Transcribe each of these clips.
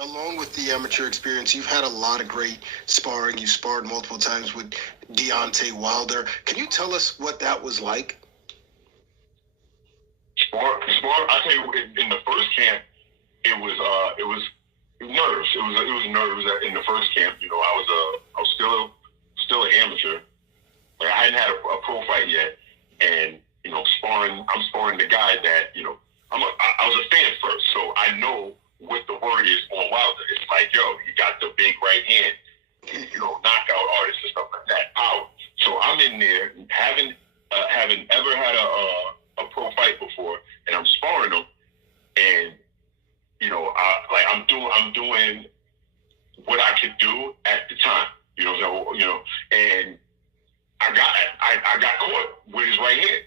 along with the amateur experience, you've had a lot of great sparring. You sparred multiple times with Deontay Wilder. Can you tell us what that was like? I tell you, in the first camp, it was nerves. It was nerves in the first camp. You know, I was still an amateur. Like, I hadn't had a pro fight yet, and you know, I'm sparring the guy that, you know, I was a fan first, so I know what the word is on Wilder. It's like, yo, he got the big right hand, you know, knockout artist and stuff like that. Power. So I'm in there, having ever had a pro fight before, and I'm sparring him, and you know, I'm doing what I could do at the time. You know, so, you know, and I got caught with his right hand.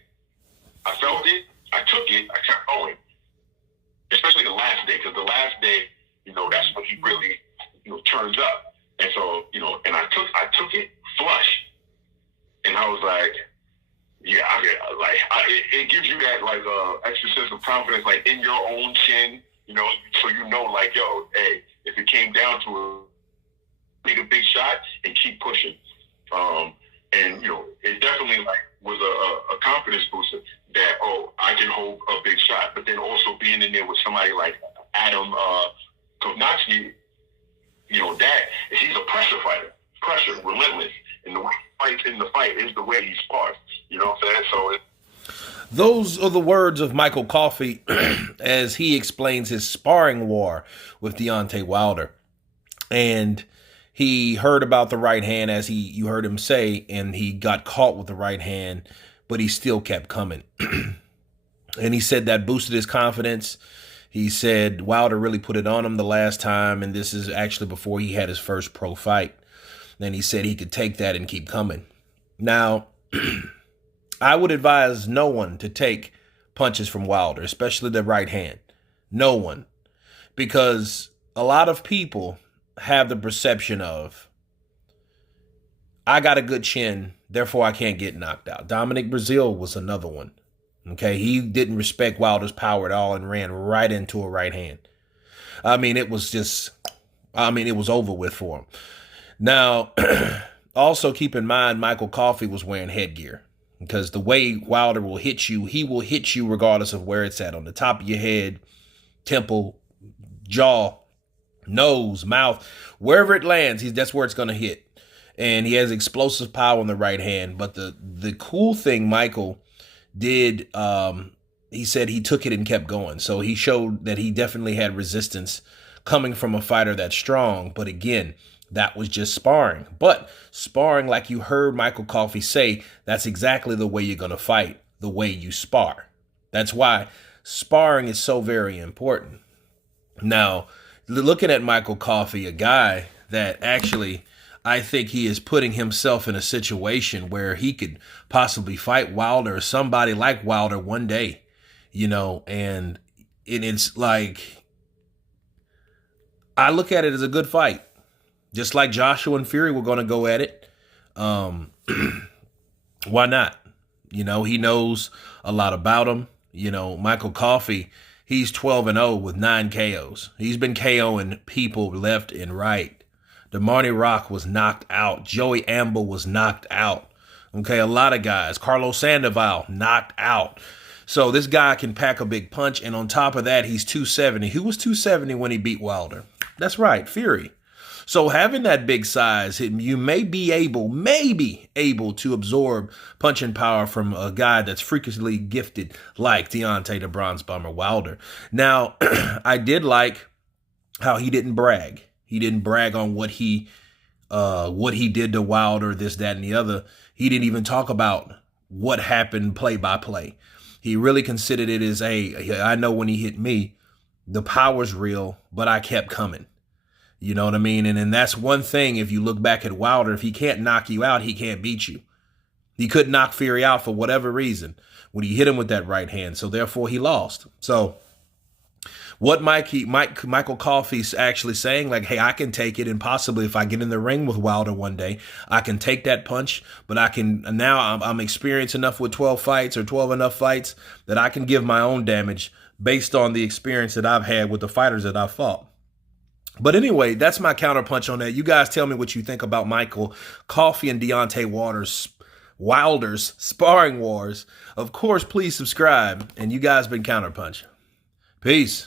I felt it. I took it. I kept going. Especially the last day, because the last day, you know, that's when he really, you know, turns up. And so, you know, and I took it flush, and I was like, yeah, it gives you that like extra sense of confidence, like in your own chin, you know, so you know, like, yo, hey, if it came down to it, make a big shot and keep pushing. And you know, it definitely like was a confidence booster that, oh, I can hold a big shot. But then also being in there with somebody like Adam Kovnacki, you know, that he's a pressure fighter, relentless, and the way he fights in the fight is the way he spars. You know what I'm saying? So those are the words of Michael Coffie as he explains his sparring war with Deontay Wilder. And he heard about the right hand, as you heard him say, and he got caught with the right hand, but he still kept coming. And he said that boosted his confidence. He said Wilder really put it on him the last time, and this is actually before he had his first pro fight. Then he said he could take that and keep coming. Now, I would advise no one to take punches from Wilder, especially the right hand. No one. Because a lot of people have the perception of, I got a good chin, therefore I can't get knocked out. Dominic Brazil was another one. Okay, he didn't respect Wilder's power at all and ran right into a right hand. I mean, it was over with for him. Now, also keep in mind, Michael Coffie was wearing headgear, because the way Wilder will hit you, he will hit you regardless of where it's at, on the top of your head, temple, jaw, nose, mouth, wherever it lands, that's where it's going to hit. And he has explosive power on the right hand. But the cool thing Michael did, he said he took it and kept going. So he showed that he definitely had resistance coming from a fighter that's strong. But again, that was just sparring. But sparring, like you heard Michael Coffie say, that's exactly the way you're going to fight, the way you spar. That's why sparring is so very important. Now, looking at Michael Coffie, a guy that actually, I think he is putting himself in a situation where he could possibly fight Wilder or somebody like Wilder one day, you know, and it's like, I look at it as a good fight. Just like Joshua and Fury were going to go at it. Why not? You know, he knows a lot about him. You know, Michael Coffie, he's 12-0 with 9 KOs. He's been KOing people left and right. DeMarni Rock was knocked out. Joey Amble was knocked out. Okay, a lot of guys. Carlos Sandoval knocked out. So this guy can pack a big punch, and on top of that, he's 270. Who was 270 when he beat Wilder? That's right, Fury. So having that big size, you may be able to absorb punching power from a guy that's freakishly gifted like Deontay the Bronze Bomber Wilder. Now, I did like how he didn't brag. He didn't brag on what he did to Wilder, this, that, and the other. He didn't even talk about what happened play by play. He really considered it as I know when he hit me, the power's real, but I kept coming. You know what I mean? And that's one thing, if you look back at Wilder, if he can't knock you out, he can't beat you. He couldn't knock Fury out for whatever reason when he hit him with that right hand. So therefore he lost. So what Michael Coffie's actually saying, like, hey, I can take it, and possibly if I get in the ring with Wilder one day, I can take that punch, but I'm experienced enough with 12 fights or 12 enough fights that I can give my own damage based on the experience that I've had with the fighters that I've fought. But anyway, that's my counterpunch on that. You guys tell me what you think about Michael Coffie and Deontay Wilder's sparring wars. Of course, please subscribe. And you guys been Counterpunch. Peace.